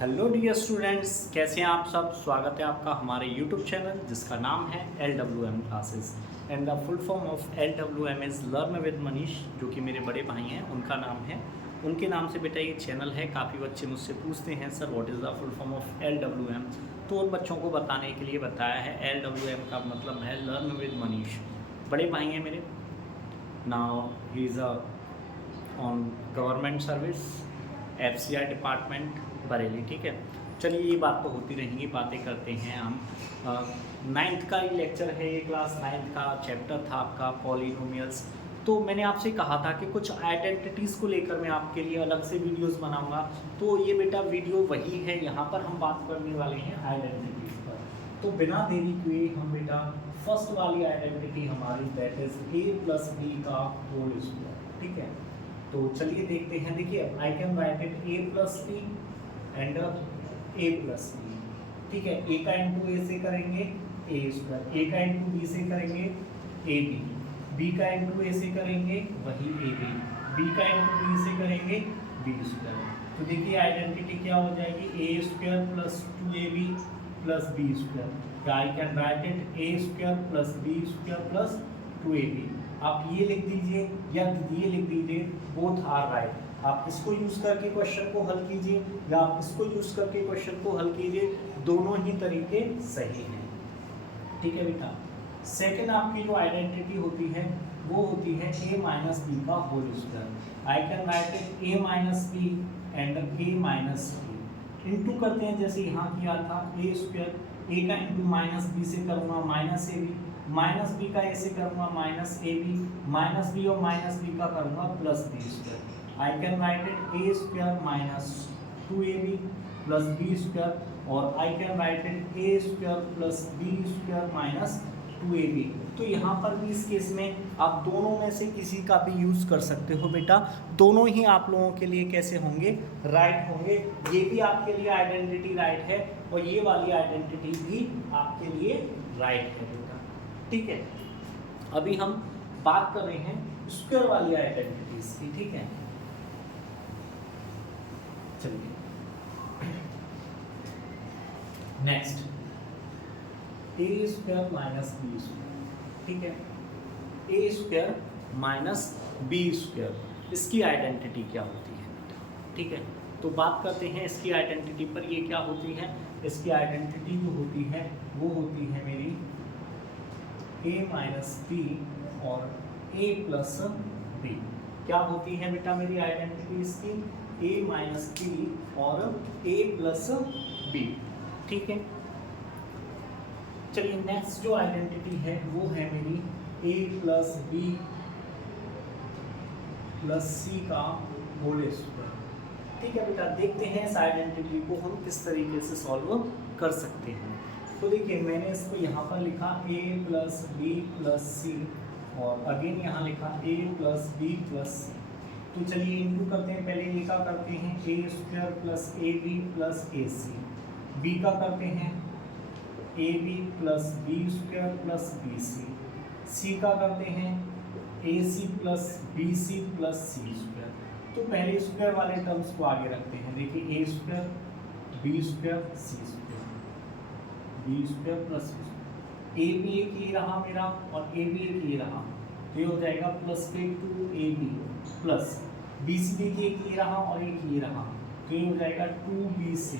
Hello dear students, कैसे हैं आप सब। स्वागत है आपका हमारे यूट्यूब चैनल जिसका नाम है LWM classes and the full form of LWM is learn with Manish, जो कि मेरे बड़े भाई हैं, उनका नाम है। उनके नाम से बेटा ये चैनल है। काफ़ी बच्चे मुझसे पूछते हैं sir what is the full form of LWM, तो उन बच्चों को बताने के लिए बताया है। LWM का मतलब है लर्न विद मनीष। बड़े भाई हैं मेरे। Now he is on government service, FCI department Bareilly. ठीक है, चलिए ये बात तो होती रहेंगी, बातें करते हैं हम। नाइन्थ का ही लेक्चर है ये, क्लास नाइन्थ का चैप्टर था आपका पॉलिनोमियल्स। तो मैंने आपसे कहा था कि कुछ आइडेंटिटीज़ को लेकर मैं आपके लिए अलग से वीडियोस बनाऊंगा। तो ये बेटा वीडियो वही है, यहाँ पर हम बात करने वाले हैं आइडेंटिटीज़ पर। तो बिना देरी किए हम बेटा फर्स्ट वाली आइडेंटिटी हमारी दैट इज a+b का होल स्क्वायर। ठीक है, तो चलिए देखते हैं। देखिए आई can write it a+b and a+b। ठीक है, a का इंटू a से करेंगे a स्क्वायर, a का इंटू b से करेंगे ab, b का इंटू a से करेंगे वही ab, b का इंटू b से करेंगे b स्क्वायर। तो देखिए आइडेंटिटी क्या हो जाएगी, a square plus 2ab plus b square. I can write it a square plus b square plus 2ab। आप ये लिख दीजिए या ये लिख दीजिए, बोथ आर राइट। आप इसको यूज़ करके क्वेश्चन को हल कीजिए या आप इसको यूज़ करके क्वेश्चन को हल कीजिए, दोनों ही तरीके सही हैं। ठीक है बेटा, सेकंड आपकी जो आइडेंटिटी होती है वो होती है a-b का whole square. I can write it a-b and a-b into करते हैं, जैसे यहाँ किया था a स्क्वायर, a का इंटू -b से करूँगा -ab, -b का a से करूँगा -ab, -b और -b का करूँगा +b square. I can write it a square minus 2ab plus b square, और I can write it a square plus b square minus 2ab। तो यहाँ पर भी इस केस में आप दोनों में से किसी का भी यूज़ कर सकते हो बेटा, दोनों ही आप लोगों के लिए कैसे होंगे, राइट होंगे। ये भी आपके लिए आइडेंटिटी राइट है और ये वाली आइडेंटिटी भी आपके लिए राइट है बेटा। ठीक है, अभी हम बात कर रहे हैं स्क्वायर वाली आइडेंटिटीज की। ठीक है, चलिए next a square minus B square. ठीक है, a square minus B square, इसकी आइडेंटिटी क्या होती है बेटा। ठीक है, तो बात करते हैं इसकी आइडेंटिटी पर। ये क्या होती है, इसकी आइडेंटिटी जो होती है वो होती है मेरी a माइनस बी और a प्लस बी। क्या होती है बेटा मेरी आइडेंटिटी इसकी, a माइनस बी और a प्लस बी। ठीक है, चलिए नेक्स्ट जो आइडेंटिटी है वो है मेरी a plus B plus C का होल स्क्वायर। ठीक है बेटा, देखते हैं इस आइडेंटिटी को हम किस तरीके से सॉल्व कर सकते हैं। तो देखिए मैंने इसको यहाँ पर लिखा a प्लस बी प्लस सी, और अगेन यहाँ लिखा a प्लस बी प्लस सी। तो चलिए इंटू करते हैं, पहले ए का करते हैं a square plus A B plus A C, B का करते हैं A B plus B square plus B C, C का करते हैं A C plus B C plus C square. तो पहले स्क्वायर वाले टर्म्स को आगे रखते हैं। देखिए A square B square C square, B square plus C square, A B एक ये रहा मेरा और ए बी एक ये रहा, तो ये हो जाएगा प्लस के 2ab प्लस बी सी देखिए एक ये रहा और एक ये रहा, तो ये हो जाएगा 2bc,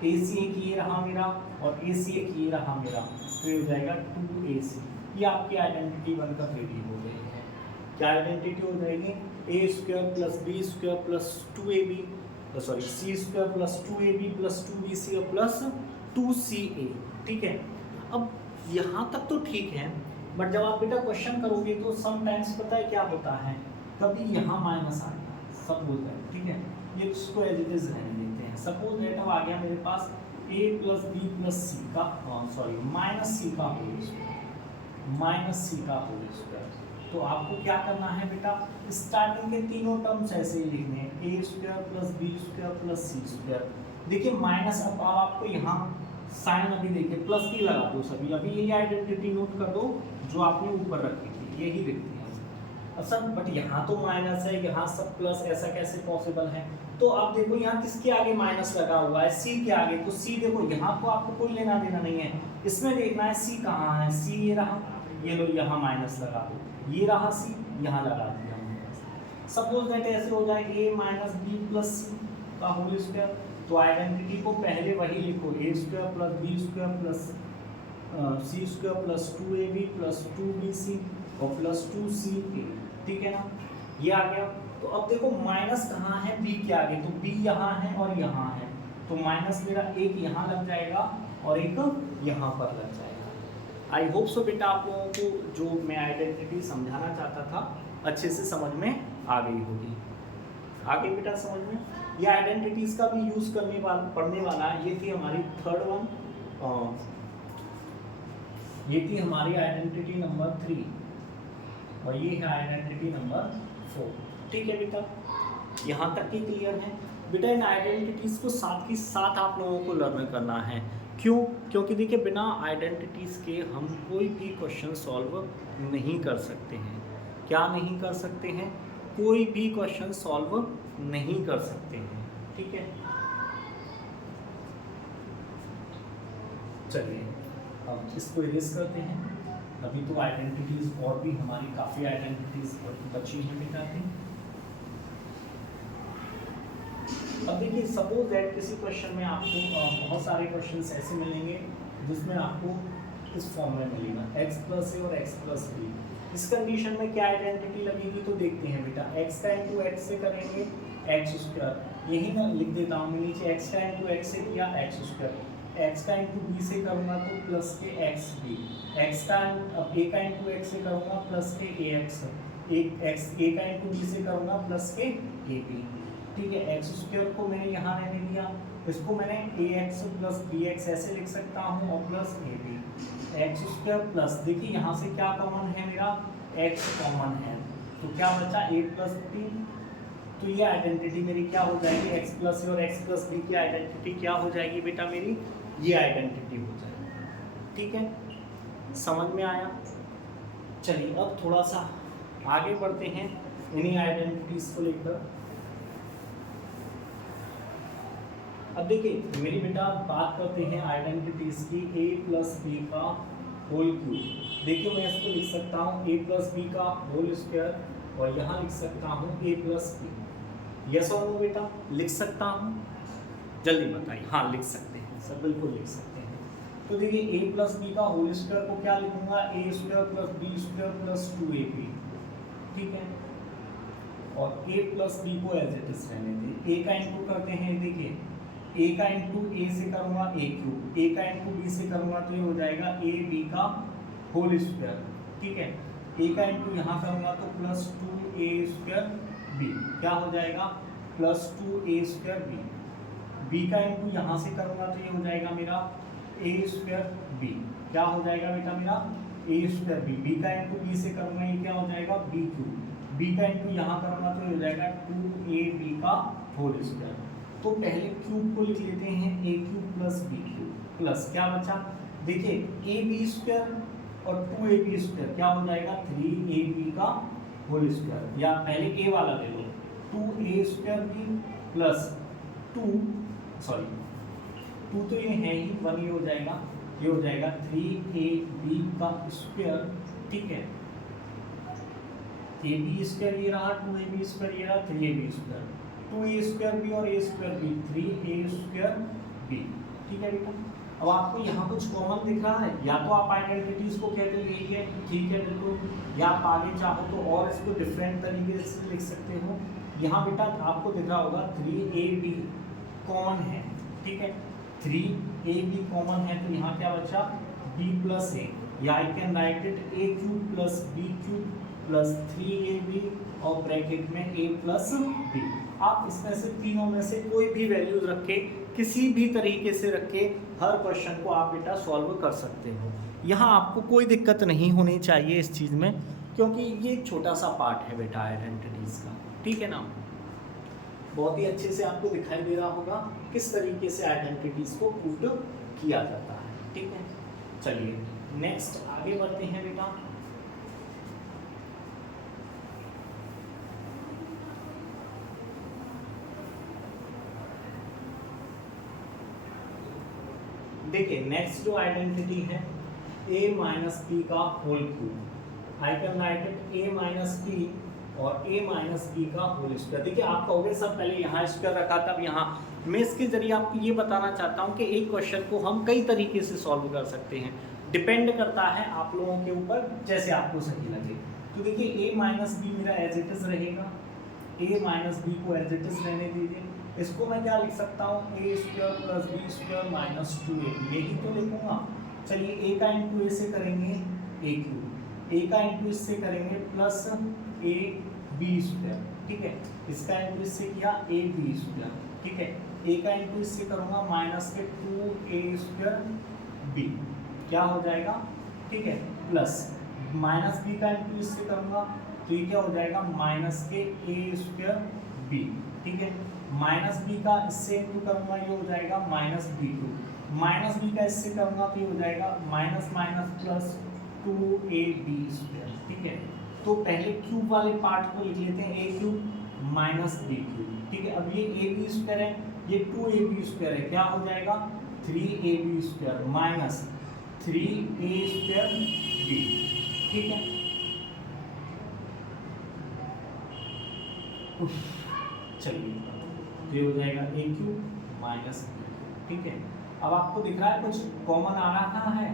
ए सी एक ये रहा मेरा और ए सी एक ये रहा मेरा, तो ये हो जाएगा 2ac। ये आपकी आइडेंटिटी बनकर रेडी हो गई है। क्या आइडेंटिटी हो जाएगी, A square plus B square plus 2ab, sorry C square plus 2ab plus 2bc और प्लस 2ca। ठीक है, अब यहाँ तक तो ठीक है, बट जब आप बेटा क्वेश्चन करोगे तो समटाइम्स पता है क्या होता है, कभी यहाँ माइनस आ गया, सपोज है। ठीक है, ये इसको एज इट इज रहने देते हैं। सपोज दैट अब आ गया मेरे पास a plus B plus C का सॉरी माइनस सी का होल स्क्वायर, माइनस सी का होल स्क्वायर। तो आपको क्या करना है बेटा, स्टार्टिंग के तीनों टर्म्स ऐसे ही लिखने हैं, a square plus B square plus C square. देखिए माइनस, अब आपको यहाँ साइन अभी देखिए प्लस की लगा दो सभी, अभी यही आइडेंटिटी नोट कर दो जो आपने ऊपर रखी थी, यही लिखती है। अच्छा बट यहाँ तो माइनस है, यहाँ सब प्लस, ऐसा कैसे पॉसिबल है। तो अब देखो यहाँ किसके आगे माइनस लगा हुआ है, सी के आगे, तो सी देखो यहाँ को आपको कोई लेना देना नहीं है, इसमें देखना है सी कहाँ है, सी ये रहा, ये लो यहाँ माइनस लगा दो, ये रहा सी, यहाँ लगा दिया माइनस। सपोज दैट ऐसे हो जाए a minus B plus C का होल स्क्वायर, तो आइडेंटिटी को पहले वही लिखो, A square plus B square plus C square plus 2ab plus 2bc और प्लस 2ca, ठीक है ना, ये आ गया। तो अब देखो माइनस कहाँ है, बी के आगे, तो बी यहाँ है और यहाँ है, तो माइनस मेरा एक यहाँ लग जाएगा और एक यहाँ पर लग जाएगा। आई होप सो बेटा आप लोगों को जो मैं आइडेंटिटी समझाना चाहता था अच्छे से समझ में आ गई होगी। आगे बेटा समझ में, ये आइडेंटिटीज का भी यूज पढ़ने वाला है। ये थी हमारी थर्ड वन, ये थी हमारी आइडेंटिटी नंबर 3 और ये है आइडेंटिटी नंबर 4, ठीक है बेटा, यहाँ तक की क्लियर है बेटा। इन आइडेंटिटीज़ को साथ ही साथ आप लोगों को लर्न करना है, क्यों? क्योंकि देखिए बिना आइडेंटिटीज़ के हम कोई भी क्वेश्चन सॉल्व नहीं कर सकते हैं। क्या नहीं कर सकते हैं? कोई भी क्वेश्चन सॉल्व नहीं कर सकते हैं, ठीक है। चलिए अब इसको इरेज करते हैं। अभी तो आइडेंटिटीज़ और भी हमारी काफ़ी आइडेंटिटीज़ बची हैं बेटा थी। अब देखिए सपोज दैट किसी क्वेश्चन में आपको बहुत सारे क्वेश्चंस ऐसे मिलेंगे जिसमें आपको इस फॉर्म में मिलेगा x प्लस ए और x प्लस बी। इस कंडीशन में क्या आइडेंटिटी लगेगी तो देखते हैं बेटा, x का इंटू एक्स से करेंगे एक्स स्क्वायर, यही ना लिख देता हूँ मैं नीचे, x का इंटू एक्स से किया एक्स स्क्वायर, x का इंटू बी से करूँगा तो प्लस के एक्स बी, x का a का इंटू एक्स से करूँगा प्लस के ए एक्स, a का इंटू बी से करूँगा प्लस के ए बी, ठीक है। एक्स स्क्वायर को मैंने यहाँ रहने दिया, इसको मैंने A X plus B X ऐसे लिख सकता हूँ और plus A B, X square plus, देखिए यहाँ से क्या कॉमन है मेरा, एक्स कॉमन है, तो क्या बचा ए प्लस बी। तो ये आइडेंटिटी मेरी क्या हो जाएगी, एक्स प्लस ए और एक्स प्लस बी की आइडेंटिटी क्या हो जाएगी बेटा मेरी, ये आइडेंटिटी हो जाएगी, ठीक है। समझ में आया? चलिए अब थोड़ा सा आगे बढ़ते हैं इन्हीं आइडेंटिटीज को लेकर। अब देखिए मेरी बेटा बात करते हैं आइडेंटिटीज की, a प्लस बी का होल क्यूब। देखिए मैं इसको लिख सकता हूँ a प्लस बी का होल स्क्वायर और यहाँ लिख सकता हूँ a प्लस बी। यस और नो बेटा, लिख सकता हूँ? जल्दी बताइए। हाँ लिख सकते हैं सर, बिल्कुल लिख सकते हैं। तो देखिए a प्लस बी का होल स्क्वायर को क्या लिखूंगा, a square plus B square plus 2ab, ठीक है। और a प्लस बी को एज इट इज रहने दें। a का इंटू करते हैं, देखिए a का इंटू a से करूँगा a क्यूब, a का इंटू b से करूँगा तो ये हो जाएगा a b का होल स्क्वायर, ठीक है। a का इंटू यहाँ करूँगा तो प्लस 2a स्क्वायर b, क्या हो जाएगा plus 2a square b। b का इंटू यहाँ से करूँगा तो ये हो जाएगा मेरा a स्क्वायर b, क्या हो जाएगा बेटा मेरा a स्क्वायर b। b का इंटू b से करूँगा ये क्या हो जाएगा b क्यूब, b का इंटू यहाँ करूँगा तो ये हो जाएगा 2ab का होल स्क्वायर। तो पहले क्यूब को लिख लेते हैं, a cube plus b cube plus क्या बचा, देखिए ab स्क्वायर और 2ab स्क्वायर क्या हो जाएगा 3ab का होल स्क्वायर, या पहले a वाला ले लो 2a स्क्वायर b प्लस 2 तो ये है ही 1, ये हो जाएगा, ये हो जाएगा 3ab का स्क्वायर, ठीक है। ab स्क्वायर ये रहा, 2ab स्क्वायर ये रहा, 3ab square, 2a square B और a square B, 3a square B, ठीक है बेटा। अब आपको यहाँ कुछ कॉमन दिख रहा है, या तो आप आइडेंटिटीज को कहते हो यही है, ठीक है बिल्कुल, या आप आगे चाहो तो और इसको डिफरेंट तरीके से लिख सकते हो। यहाँ बेटा आपको दिख रहा होगा 3ab कॉमन है, ठीक है, 3ab कॉमन है, तो यहाँ क्या बचा b प्लस a, या आई can write it a cube plus b cube plus 3ab और ब्रैकेट में a प्लस b। आप इसमें से तीनों में से कोई भी वैल्यूज रख के, किसी भी तरीके से रख के हर क्वेश्चन को आप बेटा सॉल्व कर सकते हो। यहाँ आपको कोई दिक्कत नहीं होनी चाहिए इस चीज़ में, क्योंकि ये एक छोटा सा पार्ट है बेटा आइडेंटिटीज़ का, ठीक है ना। बहुत ही अच्छे से आपको दिखाई दे रहा होगा किस तरीके से आइडेंटिटीज़ को प्रूव किया जाता है, ठीक है। चलिए नेक्स्ट आगे बढ़ते हैं बेटा। देखिए नेक्स्ट जो आइडेंटिटी है a माइनस पी का whole cube, I can write it a minus P और a माइनस पी का होल स्क्वायर। देखिए आप कहोगे सब पहले यहाँ स्क्वायर रखा तब यहाँ, मैं इसके जरिए आपको ये बताना चाहता हूँ कि एक क्वेश्चन को हम कई तरीके से सॉल्व कर सकते हैं, डिपेंड करता है आप लोगों के ऊपर जैसे आपको सही लगे। तो देखिए a माइनस बी मेरा एज इट इज रहेगा, a माइनस बी को एज इट इज रहने दीजिए। इसको मैं क्या लिख सकता हूँ, A square plus B square minus 2ab, यही तो लिखूंगा। चलिए a का इंटू ए से करेंगे a क्यूब, a का इंटू इससे करेंगे प्लस ए बी स्क्वायर, ठीक है। इसका इंटू इससे किया ए बी स्क्वायर, ठीक है। a का इंटू इससे करूँगा माइनस के 2a स्क्वायर b, क्या हो जाएगा, ठीक है, प्लस माइनस b का इंटू इससे करूँगा तो ये क्या हो जाएगा माइनस के a स्क्वायर b, ठीक है। माइनस बी का इससे इंटू करूँगा ये हो जाएगा minus B two, minus B का इससे करूँगा तो ये हो जाएगा minus minus plus 2ab square, ठीक है। तो पहले क्यूब वाले पार्ट को लिख लेते हैं a cube minus B cube, ठीक है। अब ये ab स्क्वायर है, ये 2ab स्क्वायर है, क्या हो जाएगा 3ab square minus 3a square b, ठीक है। चलिए ये हो जाएगा ए क्यूब माइनस बी, ठीक है। अब आपको दिख रहा है कुछ कॉमन आ रहा है,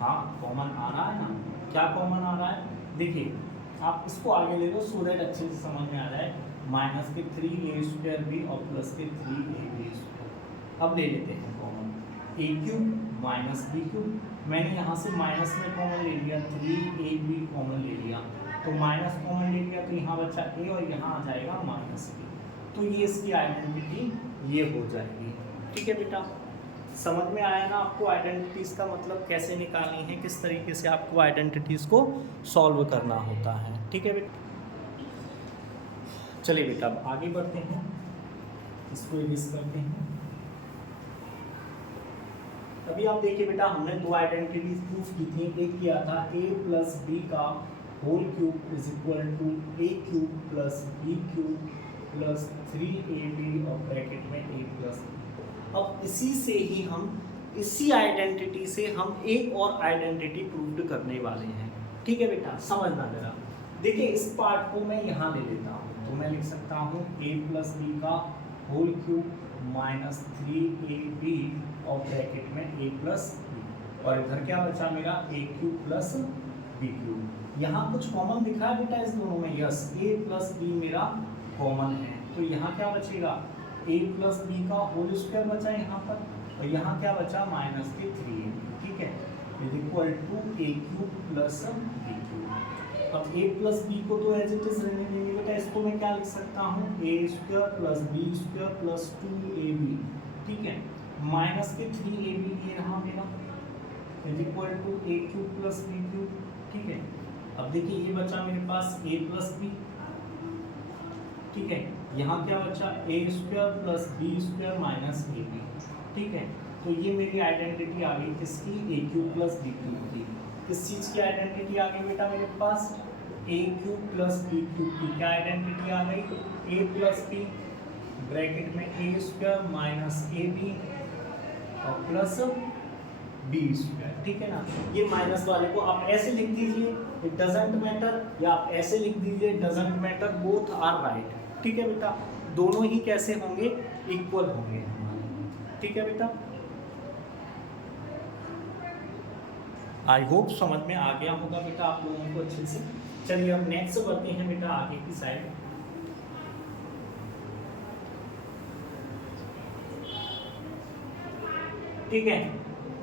हाँ कॉमन आ रहा है ना, क्या कॉमन आ रहा है, देखिए आप इसको आगे ले लो सो दैट अच्छे से समझ में आ जाए। माइनस के 3a स्क्वायर बी और प्लस के 3ab स्क्वायर। अब ले लेते हैं कॉमन, ए क्यूब माइनस बी क्यूब, मैंने यहाँ से माइनस में कॉमन ले लिया, 3ab कॉमन ले लिया, तो माइनस कॉमन ले लिया तो यहाँ बचा a और यहाँ आ जाएगा माइनस b, तो ये इसकी आइडेंटिटी ये हो जाएगी, ठीक है बेटा। समझ में आया ना आपको आइडेंटिटीज़ का मतलब कैसे निकालनी है, किस तरीके से आपको आइडेंटिटीज़ को सॉल्व करना होता है, ठीक है बेटा। चलिए बेटा अब आगे बढ़ते हैं, इसको इरेज करते हैं। अभी आप देखिए बेटा हमने दो आइडेंटिटीज प्रूफ की थी, एक किया था a प्लस बी का whole cube is equal to a cube plus B cube plus 3ab और ब्रैकेट में a प्लस b। अब इसी से ही हम इसी आइडेंटिटी से हम एक और आइडेंटिटी प्रूव करने वाले हैं, ठीक है बेटा। समझना जरा, देखिए इस पार्ट को मैं यहाँ ले लेता हूँ, तो मैं लिख सकता हूँ a प्लस बी का होल क्यूब माइनस 3ab और ब्रैकेट में a प्लस बी, और इधर क्या बचा मेरा a cube plus B cube. यहाँ कुछ कॉमन दिख रहा है बेटा इस दोनों में, यस a प्लस बी मेरा कॉमन है, तो यहाँ क्या बचेगा a प्लस बी का होल स्क्वायर बचा यहाँ पर, और यहाँ क्या बचा माइनस के 3ab, ठीक है, is equal to a cube plus B cube. अब a प्लस बी को तो एज इट इज रहने देंगे बेटा, इसको मैं क्या लिख सकता हूँ a square plus B square plus 2ab, ठीक है, माइनस के 3ab ये रहा मेरा, is equal to a cube plus B cube, ठीक है। अब देखिए ये बचा मेरे पास a प्लस बी, ठीक है, यहाँ क्या बचा a square plus B square minus ab, ठीक है। तो ये मेरी आइडेंटिटी आ गई किसकी, a cube plus B cube की। किस चीज़ की आइडेंटिटी आ गई बेटा मेरे पास, a cube plus B cube की। क्या आइडेंटिटी आ गई, a प्लस बी ब्रैकेट में a स्क्वायर माइनस ab और प्लस बी स्क्वायर, ठीक है ना। ये माइनस वाले को आप ऐसे लिख दीजिए इट डजंट मैटर, या आप ऐसे लिख दीजिए it doesn't matter, both are right, ठीक है बेटा। दोनों ही कैसे होंगे, इक्वल होंगे हमारे, ठीक है बेटा। आई होप समझ में आ गया होगा बेटा आप लोगों को अच्छे से। चलिए अब नेक्स्ट बढ़ते हैं बेटा आगे की साइड। ठीक है,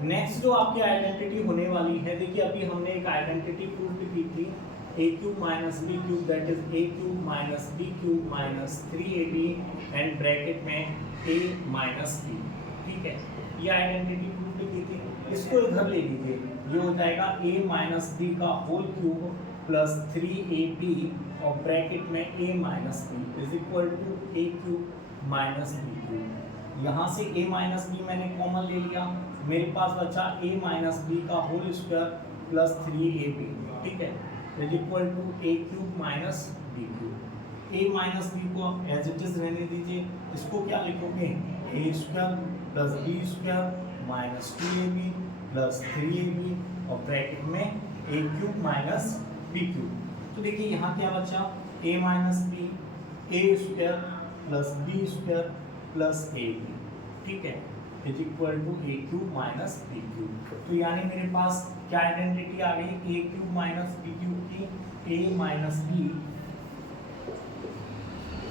नेक्स्ट जो आपकी आइडेंटिटी होने वाली है, देखिए अभी हमने एक आइडेंटिटी प्रूव की थी a cube minus B cube, that is a cube minus B cube minus 3ab and bracket में a माइनस b, ठीक है। ये आइडेंटिटी प्रूव की थी, इसको इधर ले लीजिए, ये हो जाएगा a माइनस बी का होल क्यूब प्लस 3ab और ब्रैकेट में a minus B is equal to a cube minus B cube. यहाँ से a माइनस बी मैंने कॉमन ले लिया, मेरे पास बचा a माइनस बी का होल स्क्वायर प्लस 3ab, ठीक है, is equal to a cube minus B cube. a minus B को एज इट इज रहने दीजिए, इसको क्या लिखोगे a square plus B square minus 2ab plus 3ab और ब्रैकेट में a cube minus b cube. तो देखिए यहाँ क्या बचा, a minus B A square plus B square plus A B, ठीक है, is equal to A cube minus B cube. तो यानी मेरे पास क्या आइडेंटिटी आ गई, A cube minus B cube की, ए माइनस बी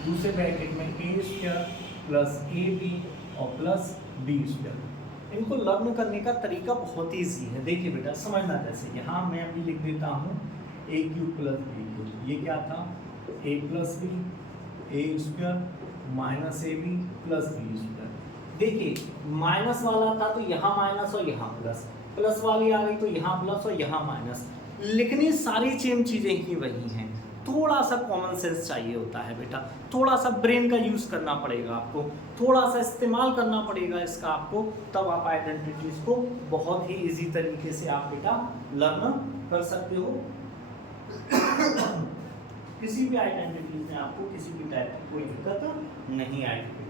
दूसरे ब्रैकेट में A square plus A B और प्लस बी स्क्वायर। इनको लर्न करने का तरीका बहुत ईजी है। देखिए बेटा समझना, जैसे यहाँ मैं अभी लिख देता हूँ A cube plus B cube, ये क्या था, A plus B A square minus A B plus B square. देखिए माइनस वाला था तो यहाँ माइनस और यहाँ प्लस, प्लस वाली आ गई तो यहाँ प्लस और यहाँ माइनस, लिखनी सारी सेम चीज़ें ही वही हैं। थोड़ा सा कॉमन सेंस चाहिए होता है बेटा, थोड़ा सा ब्रेन का यूज़ करना पड़ेगा आपको, थोड़ा सा इस्तेमाल करना पड़ेगा इसका आपको, तब आप आइडेंटिटीज़ को बहुत ही इजी तरीके से आप बेटा लर्न कर सकते हो। किसी भी आइडेंटिटीज में आपको किसी भी टाइप की कोई दिक्कत नहीं आएगी।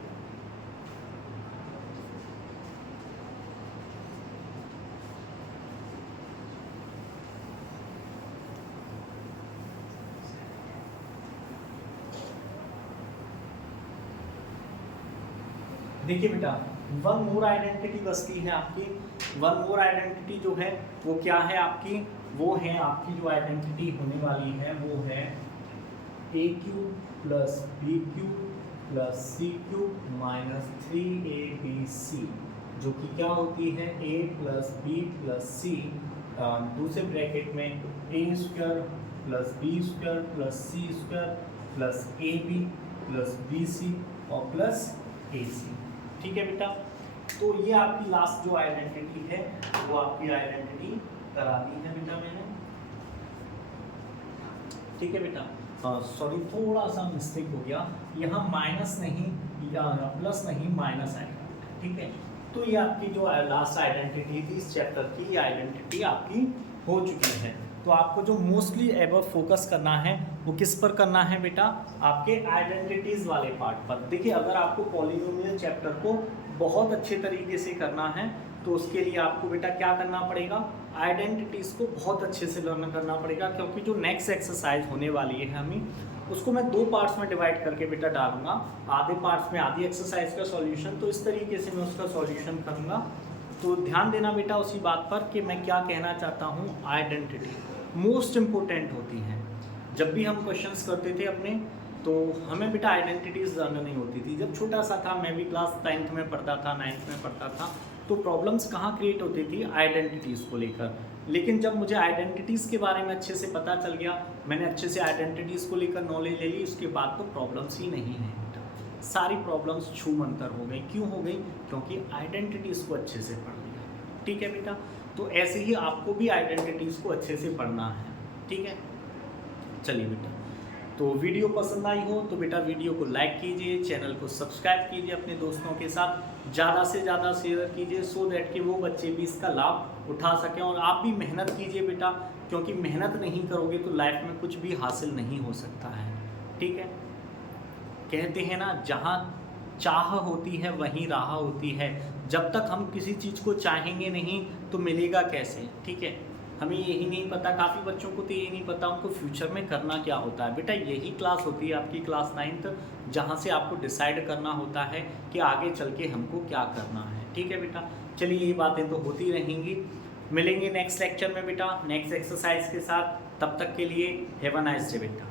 देखिए बेटा वन मोर आइडेंटिटी बचती है आपकी। वन मोर आइडेंटिटी जो है वो क्या है आपकी, वो है आपकी जो आइडेंटिटी होने वाली है वो है A cube plus B cube plus C cube minus 3ab, जो कि क्या होती है a plus B plus C दूसरे ब्रैकेट में A square plus B square plus C square plus A B plus B C और प्लस ए सी। ठीक है बेटा, तो ये आपकी लास्ट जो आइडेंटिटी है वो आपकी आइडेंटिटी करा दी है बेटा मैंने। ठीक है बेटा, सॉरी थोड़ा सा मिस्टेक हो गया, यहाँ माइनस नहीं या प्लस नहीं माइनस आएगा। ठीक है, तो ये आपकी जो लास्ट आइडेंटिटी थी इस चैप्टर की, ये आइडेंटिटी आपकी हो चुकी है। तो आपको जो मोस्टली एवर फोकस करना है वो किस पर करना है बेटा, आपके आइडेंटिटीज़ वाले पार्ट पर। देखिए अगर आपको पॉलिनोमियल चैप्टर को बहुत अच्छे तरीके से करना है तो उसके लिए आपको बेटा क्या करना पड़ेगा, आइडेंटिटीज़ को बहुत अच्छे से लर्न करना पड़ेगा, क्योंकि जो नेक्स्ट एक्सरसाइज होने वाली है हमें उसको मैं 2 पार्ट्स में डिवाइड करके बेटा डालूंगा। आधे पार्ट्स में आधी एक्सरसाइज का सॉल्यूशन, तो इस तरीके से मैं उसका सॉल्यूशन करूँगा। तो ध्यान देना बेटा उसी बात पर कि मैं क्या कहना चाहता हूँ। आइडेंटिटी मोस्ट इम्पोर्टेंट होती है। जब भी हम क्वेश्चंस करते थे अपने तो हमें बेटा आइडेंटिटीज़ लर्न नहीं होती थी। जब छोटा सा था, मैं भी क्लास 10th में पढ़ता था, 9th में पढ़ता था, तो प्रॉब्लम्स कहाँ क्रिएट होती थी, आइडेंटिटीज़ को लेकर। लेकिन जब मुझे आइडेंटिटीज़ के बारे में अच्छे से पता चल गया, मैंने अच्छे से आइडेंटिटीज़ को लेकर नॉलेज ले ली, उसके बाद तो प्रॉब्लम्स ही नहीं है बेटा, सारी प्रॉब्लम्स छूमंतर हो गई। क्यों हो गई, क्योंकि आइडेंटिटीज़ को अच्छे से पढ़ लिया। ठीक है बेटा, तो ऐसे ही आपको भी आइडेंटिटीज़ को अच्छे से पढ़ना है। ठीक है, चलिए बेटा, तो वीडियो पसंद आई हो तो बेटा वीडियो को लाइक कीजिए, चैनल को सब्सक्राइब कीजिए, अपने दोस्तों के साथ ज़्यादा से ज़्यादा शेयर कीजिए, सो दैट कि वो बच्चे भी इसका लाभ उठा सकें। और आप भी मेहनत कीजिए बेटा, क्योंकि मेहनत नहीं करोगे तो लाइफ में कुछ भी हासिल नहीं हो सकता है। ठीक है, कहते हैं ना, जहाँ चाह होती है वहीं राह होती है। जब तक हम किसी चीज़ को चाहेंगे नहीं तो मिलेगा कैसे। ठीक है, हमें यही नहीं पता, काफ़ी बच्चों को तो यही नहीं पता उनको फ्यूचर में करना क्या होता है। बेटा यही क्लास होती है आपकी क्लास 9th, जहाँ से आपको डिसाइड करना होता है कि आगे चल के हमको क्या करना है। ठीक है बेटा, चलिए ये बातें तो होती रहेंगी, मिलेंगे नेक्स्ट लेक्चर में बेटा नेक्स्ट एक्सरसाइज के साथ। तब तक के लिए हैव अ नाइस डे बेटा।